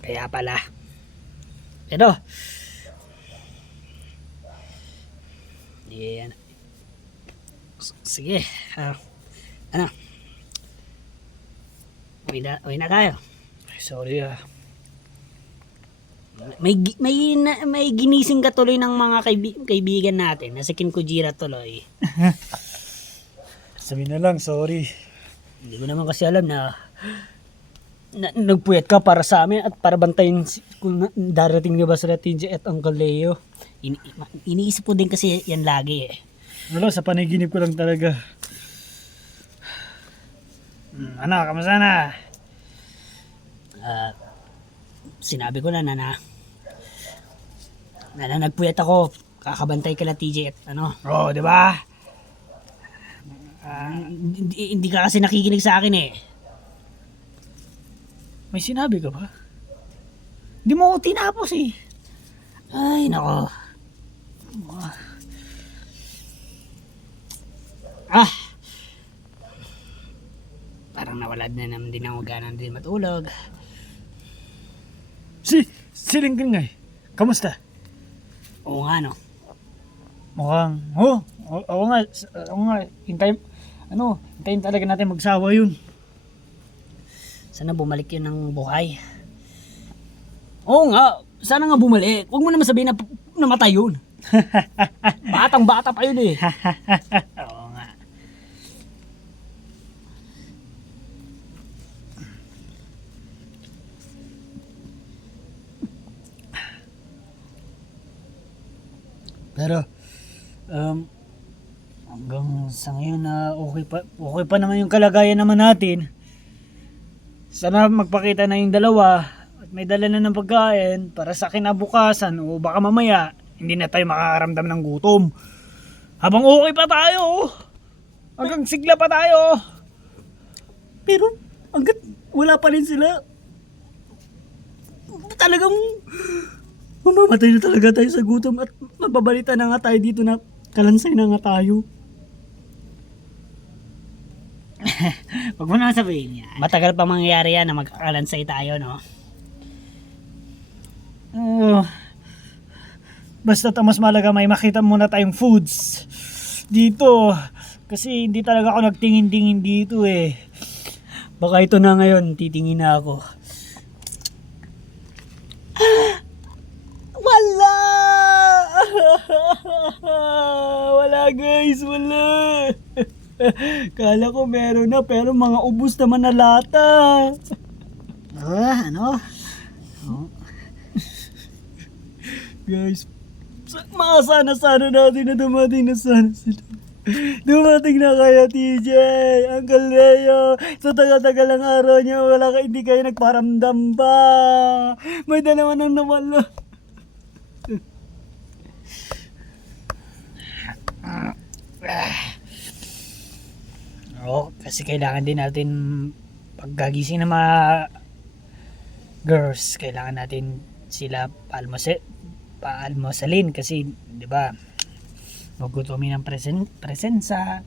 Kaya pala. Pero, yan. Sige. Ano? Uwi na tayo. Sorry May ginising ka tuloy ng mga kaibigan natin na si Kin Kujira tuloy. Sabi na lang, sorry. Hindi ko naman kasi alam na nagpuyat ka para sa amin at para bantayin kung darating na ba sila TJ at Uncle Leo. Iniisip ko din kasi yan lagi eh. Wala, sa panaginip ko lang talaga. Kamusta na? Sinabi ko na nagpuyat ako, kakabantay ka na TJ at Oo, di ba? hindi ka kasi nakikinig sa akin eh. May sinabi ka ba? Hindi mo ako tinapos eh. Ay nako. Parang nawalad na naman din ako gana din matulog. Si Lincoln nga eh. Kamusta? Oo nga no. Mukhang, oo nga, hintayin talaga natin magsawa yun. Sana bumalik yun ng buhay. Oo nga, sana nga bumalik. Huwag mo naman sabihin na namatay yun. Batang bata pa yun eh. Oo nga. Pero, hanggang sa ngayon na okay pa naman yung kalagayan naman natin. Sana magpakita na yung dalawa at may dala na ng pagkain para sa kinabukasan o baka mamaya hindi na tayo makakaramdam ng gutom. Habang okay pa tayo, hanggang sigla pa tayo. Pero hanggat wala pa rin sila, talagang mamamatay na talaga tayo sa gutom at mababalita na nga tayo dito na kalansay na nga tayo. Huwag mo na sabihin yan. Matagal pa mangyayari yan na magkakalansay tayo, no? Basta mas malaga may makita muna tayong foods dito. Kasi hindi talaga ako nagtingin-tingin dito eh. Baka ito na ngayon, titingin na ako. Wala! Wala guys, wala! Kala ko meron na pero mga ubos naman na lata. Ano? Guys, sana natin na dumating na sana sila. Dumating na kaya TJ, Uncle Leo. Sa tagal-tagal ng araw niya, hindi kayo nagparamdam ba? May dalawa nang nawala. Oo, kasi kailangan din natin pagkagising ng mga girls, kailangan natin sila paalmosalin kasi 'di ba? Magutomin ng prinsesa.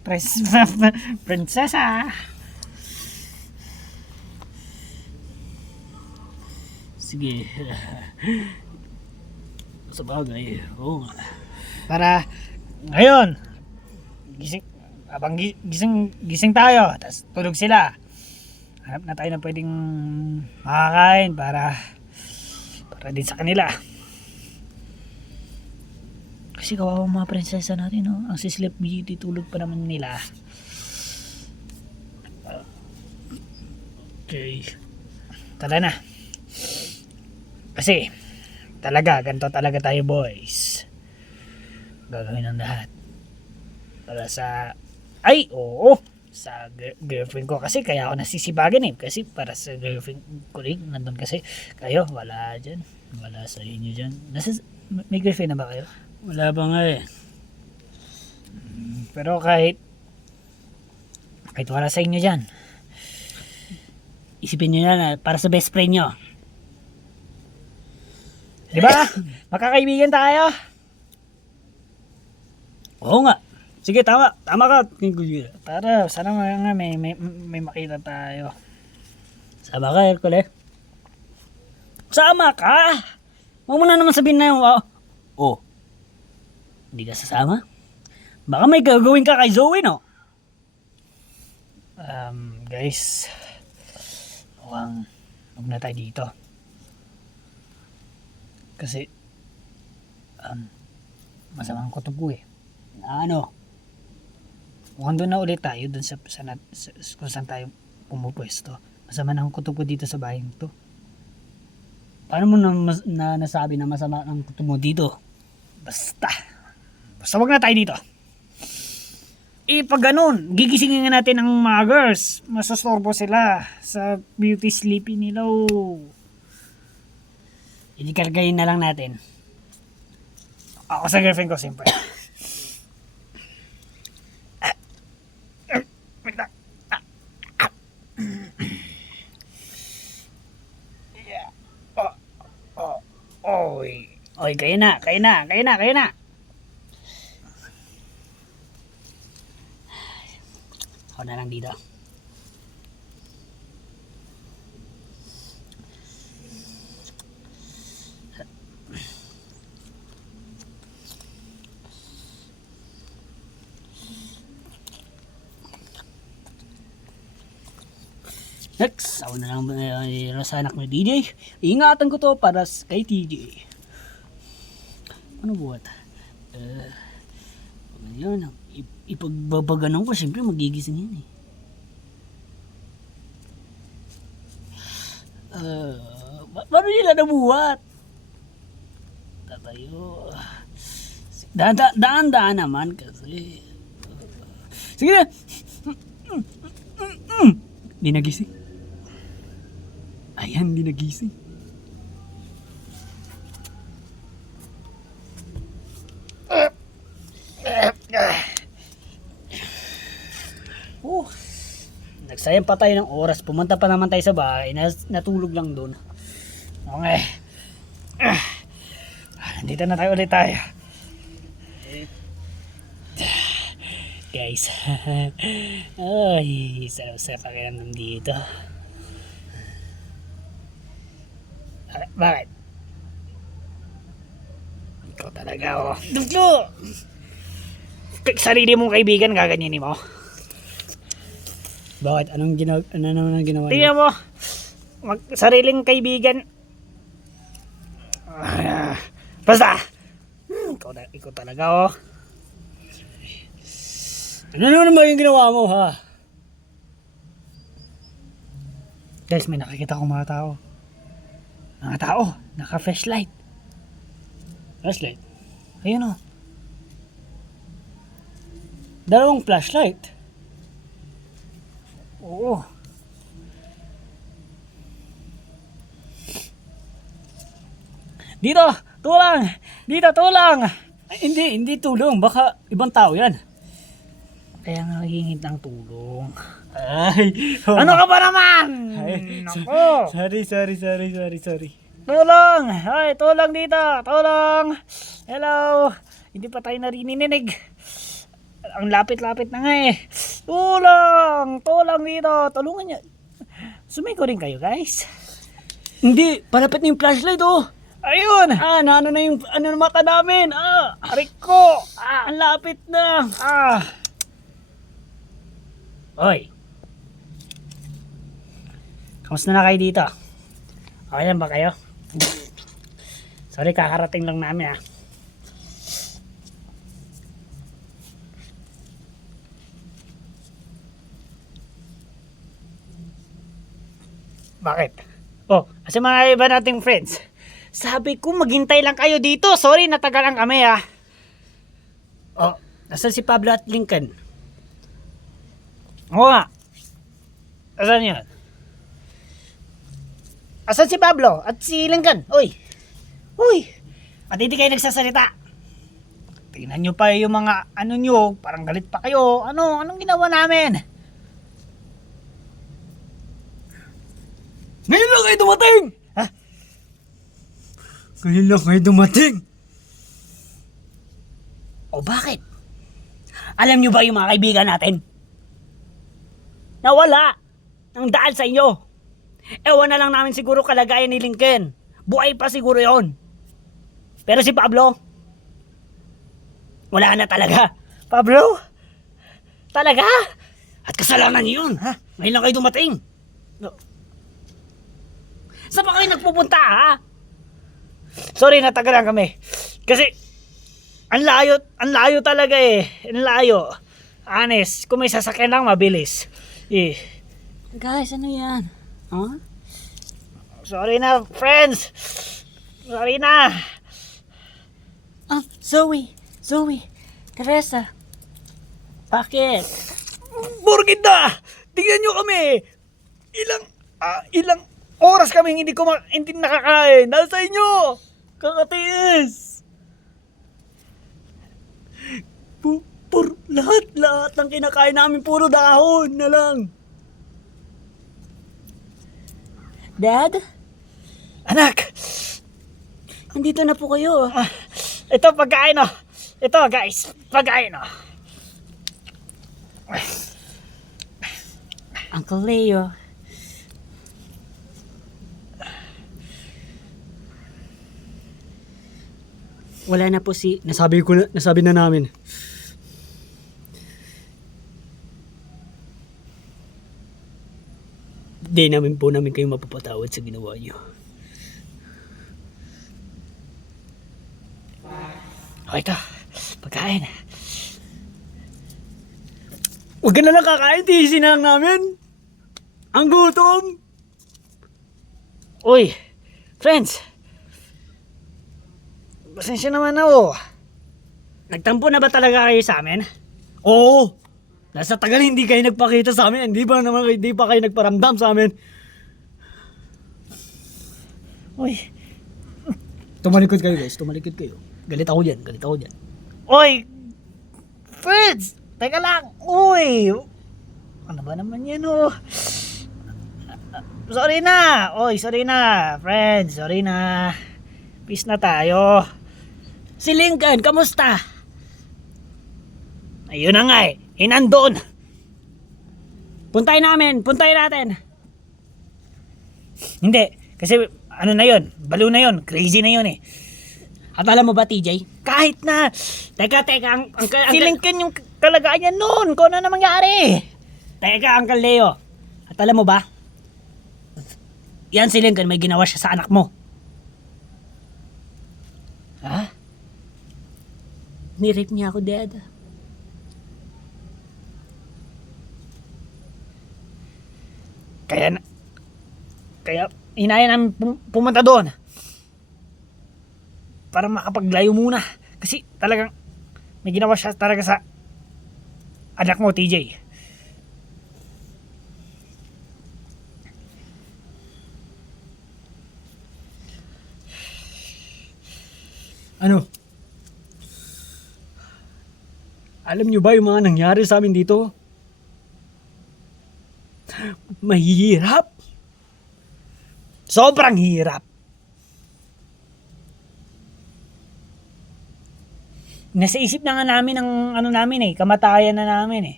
Sige. Sa bagay, oo nga. Para ngayon gising tayo, tapos tulog sila. Hanap na tayo na pwedeng makakain para din sa kanila. Kasi kawawa mga prinsesa natin, no? Ang si-sleep beauty, tulog pa naman nila. Okay. Tara na. Kasi ganito talaga tayo boys. Gagawin ng lahat para sa sa girlfriend ko, kasi kaya ako nasisibagan eh, kasi para sa girlfriend ko rin nandun, kasi kayo wala dyan, wala sa inyo dyan. May girlfriend na ba kayo? Wala ba nga eh. Pero kahit wala sa inyo dyan, Isipin nyo na para sa best friend nyo. di ba? Magkakaibigan tayo. Oo nga. Sige, tama. Tama ka. Tara, sana nga may makita tayo. Sama ka, Hercule. Sama ka? Huwag mo na naman sabihin na yung, oh, hindi ka sasama? Baka may gagawin ka kay Zoe, no? Guys, mukhang huwag na tayo dito. Kasi, masamang kutob ko eh. Ano? Mukhang doon na ulit tayo, doon sa kung saan tayo pumupwesto. Masama na ang kutob ko dito sa bahay to. Paano mo na nasabi na masama ang kutob mo dito? Basta wag na tayo dito. Pag ganun, gigisingin nga natin ang mga girls. Masastorbo sila sa beauty sleepy nila. Idikargayin na lang natin. Ako sa girlfriend ko, siyempre. Wait lang. Yeah. Oy. Oy, kayo na. Ako na lang dito. Next, ako na lang sa anak ni DJ. Ingatan ko to para kay TJ. Ano buhat? Yun, ipagbabaganan ko, siyempre magigising yan eh. Paano nila nabuhat? Tatayo. Daan naman kasi. Sige na! Di nagising. Ayan, di nagising. Nagsayang pa tayo ng oras. Pumunta pa naman tayo sa bahay. Natulog lang doon. Okay. Nandito na tayo ulit tayo. Guys, ay, sarap-sarap pakiramdam dito. Bakit? Ikaw talaga, oh. Duglo! Sarili mong kaibigan, gaganyanin mo. Bakit? Ano naman ang ginawa niya? Tingnan mo. Sariling kaibigan. Basta. Ikaw talaga, oh. Ano naman ba yung ginawa mo, ha? Guys, may nakikita akong mga tao. Mga tao, naka-flashlight. Flashlight? Ayun, oh. Dalawang flashlight? Oo. Dito, tulang! Dito, tulang! Ay, hindi tulong. Baka ibang tao yan. Kaya nga hihingit ng tulong. Ay, Ano ka ba naman? Ay, Nako! sorry. Tulong! Ay, tulong dito! Tulong! Hello! Hindi pa tayo narinig. Ang lapit-lapit na nga eh. Tulong! Tulong dito! Tulungan niyo. Sumiko rin kayo, guys. Hindi, palapit na yung flashlight, oh. Ayun! Ano na yung mata namin? Arik ko! Ang lapit na. Oy! Kamusta na kayo dito? Okay lang ba kayo? Sorry, kakarating lang namin, Bakit? Oh, kasi mga iba nating friends. Sabi ko maghintay lang kayo dito. Sorry, natagalan kami Oh, nasa si Pablo at Lincoln? Oo nga. Asan yun? Asan si Pablo at si Lincoln? Uy! At hindi kayo nagsasalita. Tingnan nyo pa yung mga ano nyo. Parang galit pa kayo. Anong ginawa namin? Ngayon lang kayo dumating! Ha? Ngayon lang kayo dumating! O bakit? Alam nyo ba yung mga kaibigan natin? Nawala ng dahil sa inyo. Ewan na lang namin siguro kalagayan ni Lincoln. Buhay pa siguro yon. Pero si Pablo, wala na talaga. Pablo? Talaga? At kasalanan niyo yun. Ha? Ngayon lang kayo dumating. Saan ba kayo nagpupunta, ha? Sorry, natagalan kami. Kasi, ang layo talaga eh. Ang layo. Honest, kung may sasakyan lang, mabilis. Guys, ano yan? Huh? Sorry na, friends. Sorry na. Zoe, Teresa. Bakit? Burgit na! Tingnan nyo kami! Ilang oras kami hindi nakakain. Dahil sa inyo! Kakatiis! Lahat ng kinakain namin puro dahon na lang. Dad, Anak! andito na po kayo. Ito pagkain oh. Ito guys, pagkain oh. Uncle Leo. Wala na po nasabi na namin. Di namin kayo mapapatawad sa ginawa niyo. O ito, pagkain. Huwag ka na lang kakain, tiisin na lang namin. Ang gutom. Uy, friends. Pasensya naman ako. Nagtampo na ba talaga kayo sa amin? Oo. Nasa tagal hindi kayo nagpakita sa amin. Hindi pa kayo nagparamdam sa amin. Uy, Tumalikod kayo guys, tumalikod kayo. Galit ako dyan. Uy! Friends! Teka lang! Uy! Ano ba naman yan oh? Sorry na! Uy, sorry na! Friends, sorry na! Peace na tayo. Si Lincoln, kamusta? Ayun na nga eh. Nandun. Puntayin natin. Hindi. Kasi ano na yun. Balo na yun. Crazy na yun eh. At alam mo ba, TJ? Kahit na. Teka, Si Lincoln yung kalagayan niya noon. Kung ano na mangyari. Teka, Uncle Leo. At alam mo ba? Yan si Lincoln, may ginawa siya sa anak mo. Ha? Nirape niya ako, Dad. Kaya inaya namin pumunta doon. Para makapaglayo muna. Kasi talagang may ginawa siya talaga sa anak mo, TJ. Ano? Alam niyo ba yung mga nangyari sa amin dito? Mahirap. Sobrang hirap. Nasa isip na nga namin ang ano namin eh, kamatayan na namin eh.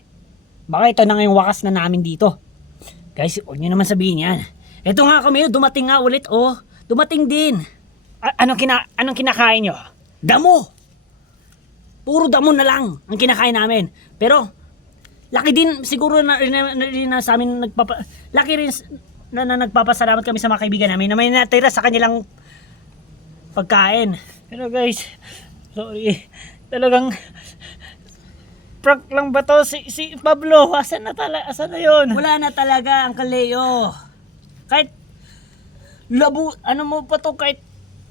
Baka ito na nga yung wakas na namin dito. Guys, huwag niyo naman sabihin yan. Ito nga kami, dumating nga ulit, oh. Dumating din. Anong kinakain nyo? Damo! Puro damo na lang ang kinakain namin. Pero, laki din siguro na sa amin laki rin na nagpapasalamat kami sa mga kaibigan namin na may natira sa kanilang pagkain. Pero guys, sorry. Talagang prank lang ba to? Si Pablo, asan na yun? Wala na talaga, Uncle Leo. Kahit ano mo pa to, kahit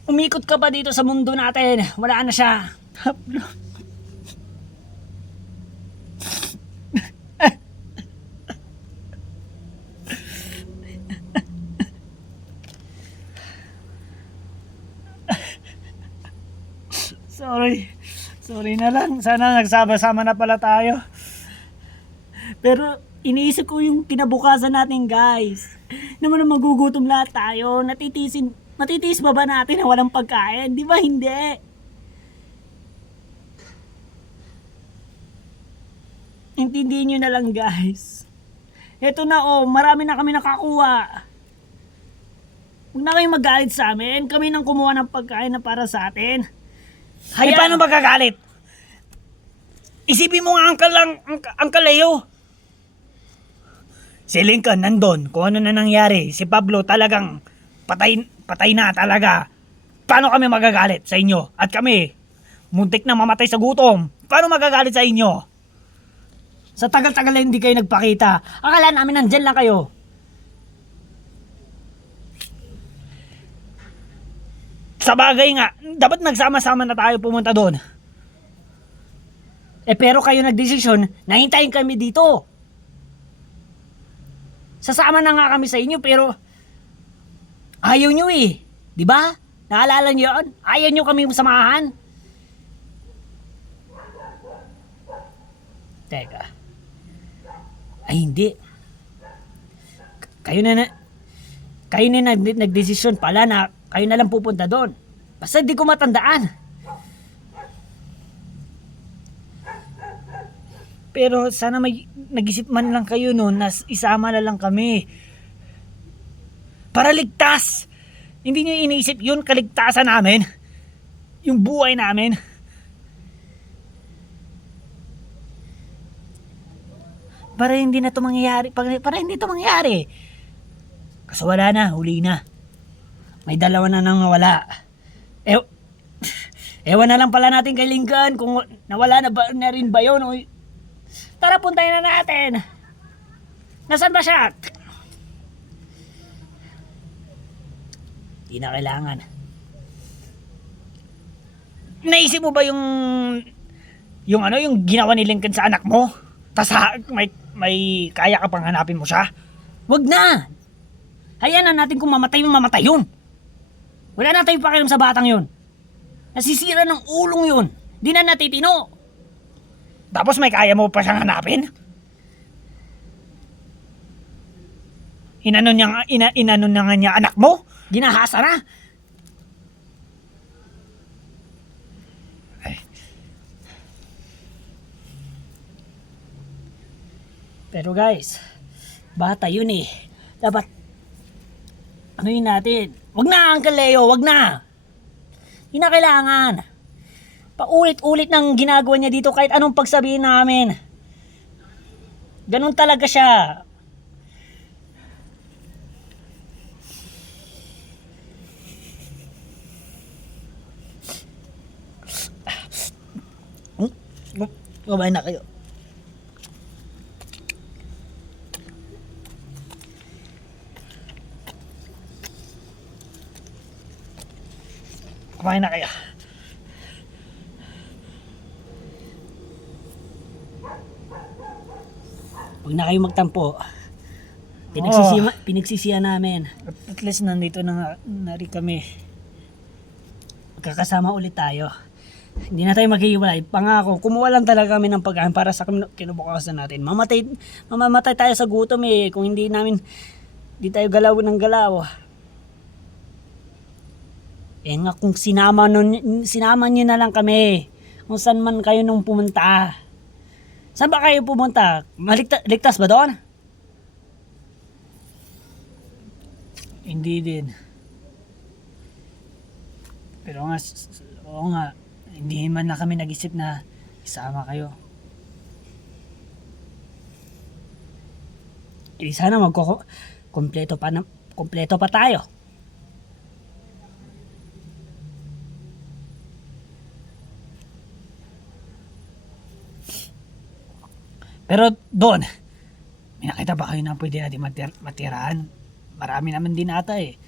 umikot ka pa dito sa mundo natin, wala na siya. Pablo. Sorry na lang. Sana nagsama-sama na pala tayo. Pero iniisip ko yung kinabukasan natin, guys. Naman magugutom lahat tayo. Matitiis ba natin na walang pagkain? Di ba hindi? Intindihin nyo na lang, guys. Eto na marami na kami nakakuha. Huwag na kayong magalit sa amin. Kami nang kumuha ng pagkain na para sa atin. Paano magagalit? Isipin mo nga Uncle Leo. Si Lincoln nandun. Kung ano na nangyari. Si Pablo talagang patay na talaga. Paano kami magagalit sa inyo? At kami, muntik na mamatay sa gutom. Paano magagalit sa inyo? Sa tagal-tagal na hindi kayo nagpakita. Akala namin nandyan lang kayo. Sa bagay nga, dapat nagsama-sama na tayo pumunta doon. Pero kayo nagdesisyon na hintayin kami dito. Sasama na nga kami sa inyo pero ayaw nyo eh. Di ba? Naalala nyo yun? Ayaw nyo kami samahan. Teka. Ay hindi. Kayo na nagdesisyon pala na kayo na lang pupunta doon. Basta di ko matandaan. Pero sana may nag-isip man lang kayo noon na isama na lang kami. Para ligtas. Hindi nyo iniisip yun kaligtasan namin. Yung buhay namin. Para hindi na ito mangyayari. Para hindi ito mangyayari. Kasi wala na, huli na. May dalawa na nang nawala. Ewan na lang pala natin kay Lincoln kung nawala na rin ba yun. Tara, puntayin na natin. Nasaan ba siya? Di na kailangan. Naisip mo ba yung ginawa ni Lincoln sa anak mo? Tas may kaya ka pang hanapin mo siya? Wag na. Hayaan na natin kung mamatay yun. Wala na tayong pakialam sa batang yun. Nasisira ng ulong yun. Di na natitino. Tapos may kaya mo pa siyang hanapin? Inanon na nga niya anak mo? Ginahasa na. Pero guys, bata yun eh. Dapat, ano yun natin? Wag na, Uncle Leo, wag na. Hindi na kailangan. Paulit-ulit ng ginagawa niya dito kahit anong pagsabihin namin. Ganun talaga siya. Kumain na kayo. Kumain na kayo. Huwag na kayo magtampo. Pinagsisiya namin. At least nandito na rin kami. Magkakasama ulit tayo. Hindi na tayo maghihiwalay. Pangako, kumuha lang talaga kami ng pagkain para sa kinabukasan natin. Mamamatay tayo sa gutom eh. Kung hindi tayo galaw ng galaw. Eh nga kung sinama nyo na lang kami. Kung saan man kayo nung pumunta. Saan ba kayo pumunta? Ligtas ba doon? Hindi din. Pero nga, oo nga, hindi man na kami nag-isip na isama kayo. Eh sana kompleto pa tayo. Pero doon, may nakita ba kayo na pwede natin matirahan? Marami naman din ata eh.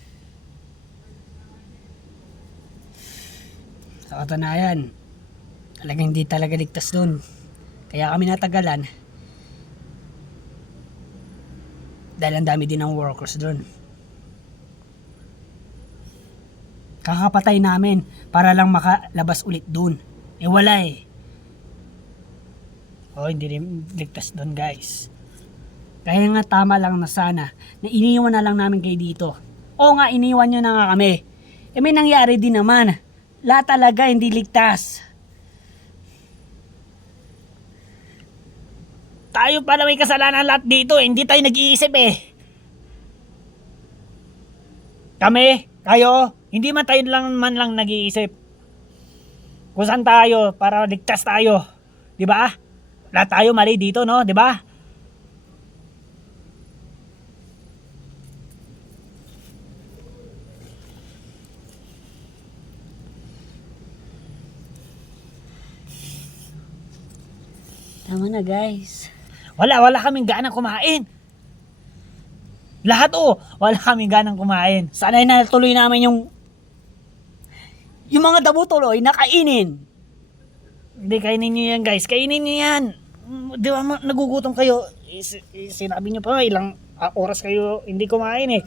Sa katunayan, talagang hindi talaga ligtas doon. Kaya kami natagalan. Dahil ang dami din ng workers doon. Kakapatay namin para lang makalabas ulit doon. Eh wala eh. Oh, hindi rin ligtas doon guys. Kaya nga tama lang na sana na iniwan na lang namin kayo dito. Oo nga, iniwan nyo na nga kami. Eh may nangyari din naman. Lahat talaga hindi ligtas. Tayo pala may kasalanan lahat dito eh. Hindi tayo nag-iisip eh. Kami, kayo, hindi man tayo man lang nag-iisip. Kung saan tayo para ligtas tayo. Di ba? Lahat tayo mali dito, no? Di ba? Tama na guys. Wala kaming ganang kumain. Lahat wala kaming ganang kumain. Sana'y natuloy namin yung mga damo tuloy na kainin. Hindi, kainin nyo yan guys. Kainin nyo yan. Di ba nagugutom kayo? Sinabi nyo pa ilang oras kayo hindi kumain eh.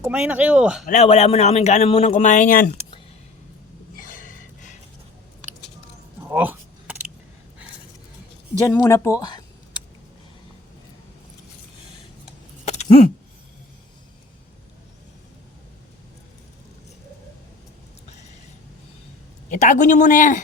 Kumain na kayo. Wala mo na kaming ganang munang kumain yan. Oh, Diyan muna po. Itago nyo muna yan.